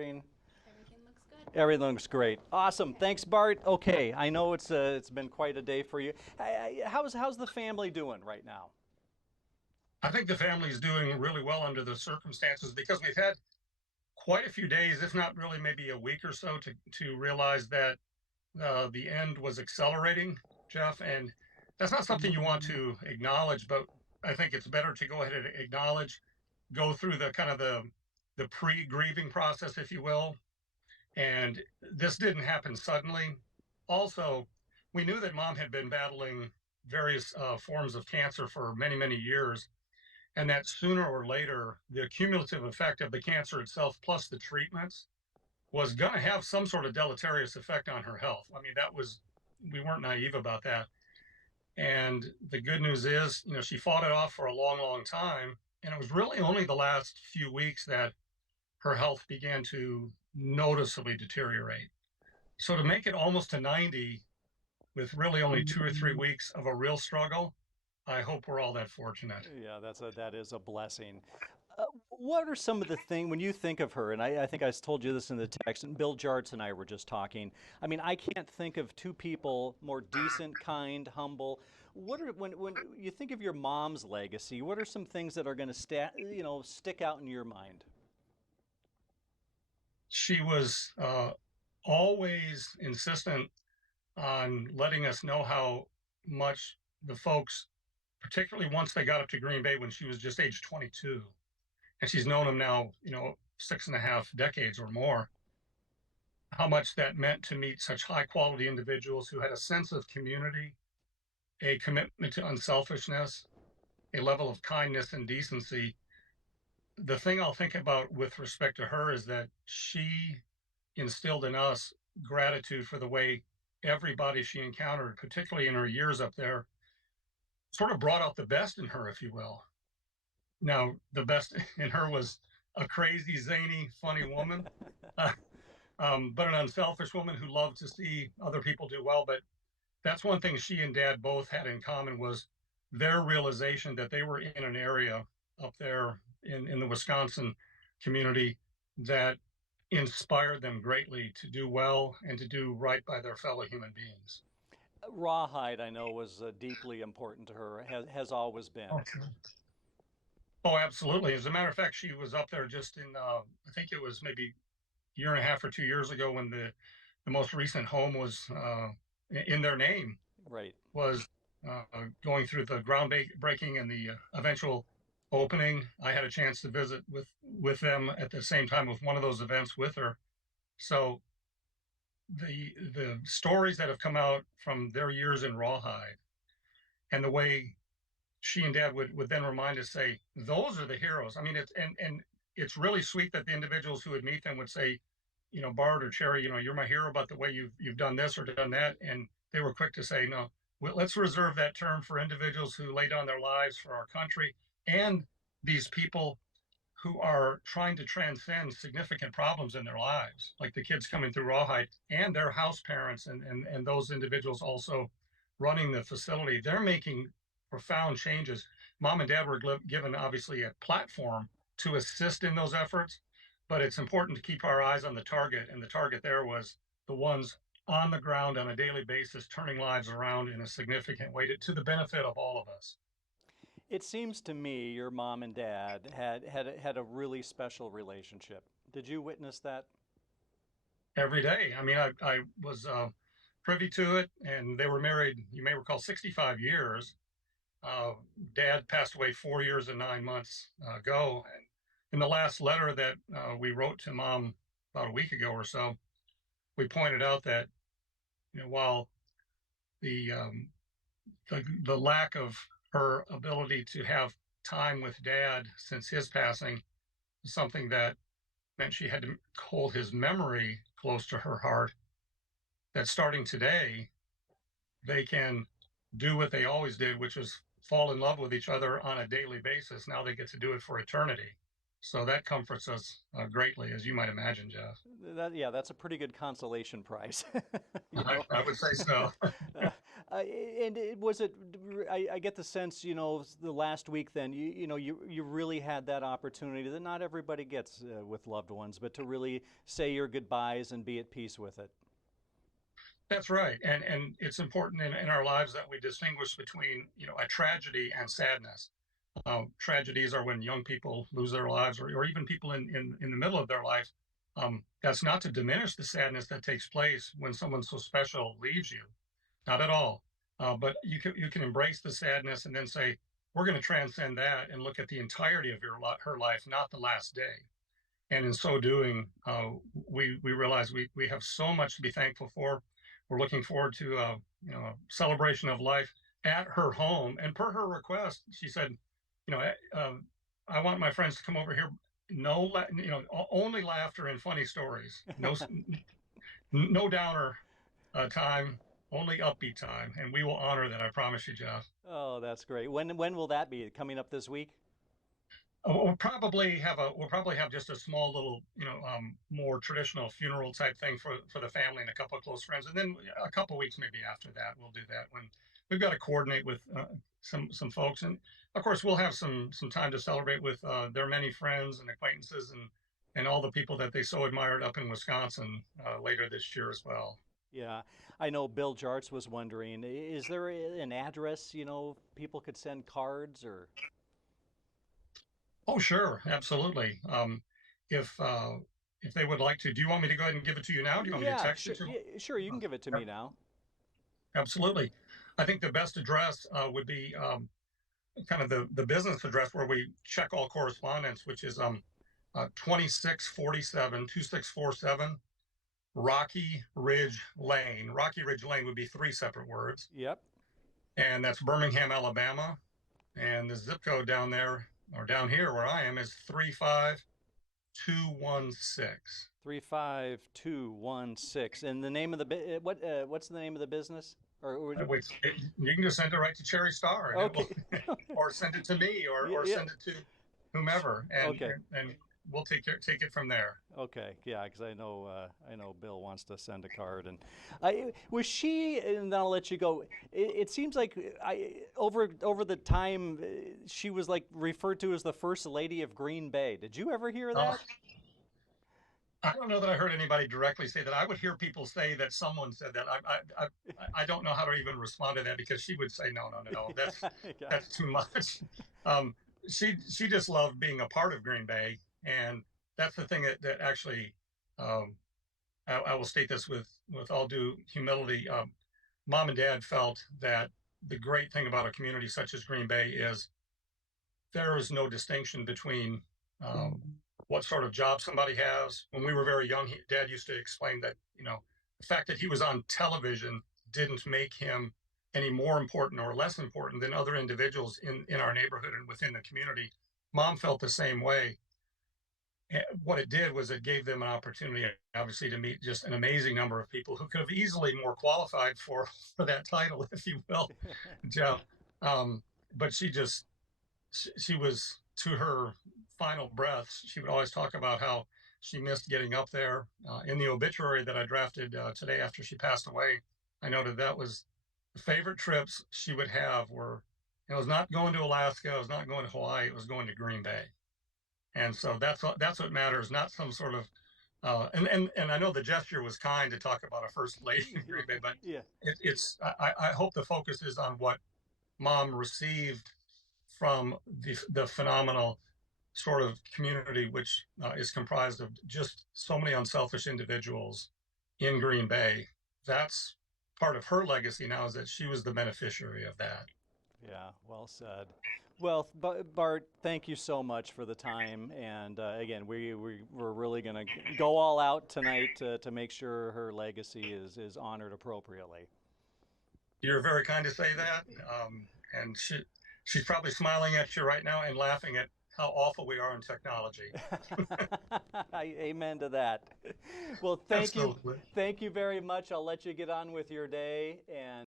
recording? Everything looks good. Everything looks great. Awesome. Thanks, Bart. Okay, I know it's been quite a day for you. How's the family doing right now? I think the family's doing really well under the circumstances because we've had quite a few days, if not really maybe a week or so, to realize that the end was accelerating, Jeff. And that's not something you want to acknowledge, but I think it's better to go ahead and acknowledge, go through the kind of the pre-grieving process, if you will. And this didn't happen suddenly. Also, we knew that mom had been battling various forms of cancer for many, many years, and that sooner or later, the cumulative effect of the cancer itself plus the treatments was going to have some sort of deleterious effect on her health. I mean, we weren't naive about that. And the good news is, she fought it off for a long, long time. And it was really only the last few weeks that her health began to noticeably deteriorate. So to make it almost to 90 with really only 2 or 3 weeks of a real struggle, I hope we're all that fortunate. Yeah, that is a blessing. What are some of the things when you think of her? And I think I told you this in the text. And Bill Jarts and I were just talking. I mean, I can't think of two people more decent, kind, humble. What are when you think of your mom's legacy? What are some things that are going to stick out in your mind? She was always insistent on letting us know how much the folks, particularly once they got up to Green Bay when she was just age 22, and she's known them now, 6.5 decades or more, how much that meant to meet such high quality individuals who had a sense of community, a commitment to unselfishness, a level of kindness and decency. The thing I'll think about with respect to her is that she instilled in us gratitude for the way everybody she encountered, particularly in her years up there, sort of brought out the best in her, if you will. Now, the best in her was a crazy, zany, funny woman, uh, but an unselfish woman who loved to see other people do well. But that's one thing she and Dad both had in common was their realization that they were in an area up there in the Wisconsin community that inspired them greatly to do well and to do right by their fellow human beings. Rawhide, I know, was deeply important to her. Has always been. Okay. Oh, absolutely. As a matter of fact, she was up there just I think it was maybe a year and a half or 2 years ago when the most recent home was in their name, Right. was going through the groundbreaking and the eventual opening. I had a chance to visit with them at the same time with one of those events with her. So the stories that have come out from their years in Rawhide and the way she and Dad would then remind us, say, those are the heroes. I mean, and it's really sweet that the individuals who would meet them would say, Bart or Cherry, you're my hero about the way you've done this or done that, and they were quick to say, no, let's reserve that term for individuals who lay down their lives for our country and these people who are trying to transcend significant problems in their lives, like the kids coming through Rawhide and their house parents and those individuals also running the facility. They're making profound changes. Mom and Dad were given obviously a platform to assist in those efforts, but it's important to keep our eyes on the target. And the target there was the ones on the ground on a daily basis, turning lives around in a significant way to the benefit of all of us. It seems to me your mom and dad had a really special relationship. Did you witness that? Every day. I mean, I was privy to it, and they were married, you may recall, 65 years. Uh, Dad passed away 4 years and 9 months ago. And in the last letter that we wrote to Mom about a week ago or so, we pointed out that, while the, the lack of her ability to have time with Dad since his passing is something that meant she had to hold his memory close to her heart, that starting today, they can do what they always did, which was fall in love with each other on a daily basis. Now they get to do it for eternity. So that comforts us greatly, as you might imagine, Jeff. Yeah, that's a pretty good consolation prize. You I, know, I would say so. And was it? I get the sense, the last week. Then you really had that opportunity that not everybody gets with loved ones, but to really say your goodbyes and be at peace with it. That's right. And it's important in our lives that we distinguish between, a tragedy and sadness. Tragedies are when young people lose their lives, or even people in the middle of their life. That's not to diminish the sadness that takes place when someone so special leaves you. Not at all. But you can embrace the sadness and then say, we're going to transcend that and look at the entirety of her life, not the last day. And in so doing, we realize we have so much to be thankful for. We're looking forward to a celebration of life at her home. And per her request, she said, I want my friends to come over here. No, only laughter and funny stories. No downer time, only upbeat time, and we will honor that. I promise you, Jeff. Oh, that's great. When will that be? Coming up this week? We'll probably have just a small little, more traditional funeral type thing for the family and a couple of close friends, and then a couple of weeks maybe after that we'll do that when we've got to coordinate with some folks, and of course we'll have some time to celebrate with their many friends and acquaintances and all the people that they so admired up in Wisconsin later this year as well. Yeah, I know Bill Jarts was wondering, is there an address, people could send cards or? Oh, sure, absolutely. If they would like to, do you want me to go ahead and give it to you now? Do you want me to Yeah, text sure. it to Yeah, sure, you can them? give it to me now. Absolutely. I think the best address would be kind of the business address where we check all correspondence, which is 2647 Rocky Ridge Lane. Rocky Ridge Lane would be three separate words, Yep. and that's Birmingham, Alabama. And the zip code down there or down here where I am is 35216. 35216. And the name of the what's the name of the business? Wait, you can just send it right to Cherry Star, and it will, Okay. or send it to me, or Yeah, or yeah. send it to whomever, and Okay. and we'll take it from there. Okay, yeah, because I know Bill wants to send a card, and I was she, and then I'll let you go. It seems like over the time she was like referred to as the first lady of Green Bay. Did you ever hear Uh, that? I don't know that I heard anybody directly say that. I would hear people say that someone said that. I don't know how to even respond to that because she would say no, no, no, no. That's Yeah, that's too much. Um, she just loved being a part of Green Bay, and that's the thing that actually um, I will state this with all due humility. Mom and Dad felt that the great thing about a community such as Green Bay is there is no distinction between what sort of job somebody has. When we were very young, Dad used to explain that the fact that he was on television didn't make him any more important or less important than other individuals in our neighborhood and within the community. Mom felt the same way. What it did was it gave them an opportunity, obviously, to meet just an amazing number of people who could have easily more qualified for that title, if you will, Jeff. Um, but she was to her final breaths. She would always talk about how she missed getting up there. In the obituary that I drafted today after she passed away, I noted that was the favorite trips she would have were it was not going to Alaska, it was not going to Hawaii, it was going to Green Bay. And so that's what matters, not some sort of and I know the gesture was kind to talk about a first lady in Green Bay, but yeah, I hope the focus is on what Mom received from the phenomenal sort of community, which is comprised of just so many unselfish individuals in Green Bay. That's part of her legacy now is that she was the beneficiary of that. yeah. Well said. Well, Bart, thank you so much for the time, and again, we're really going to go all out tonight to make sure her legacy is honored appropriately. You're very kind to say that, and she's probably smiling at you right now and laughing at how awful we are in technology. Amen to that. Well, Absolutely. thank you very much. I'll let you get on with your day, and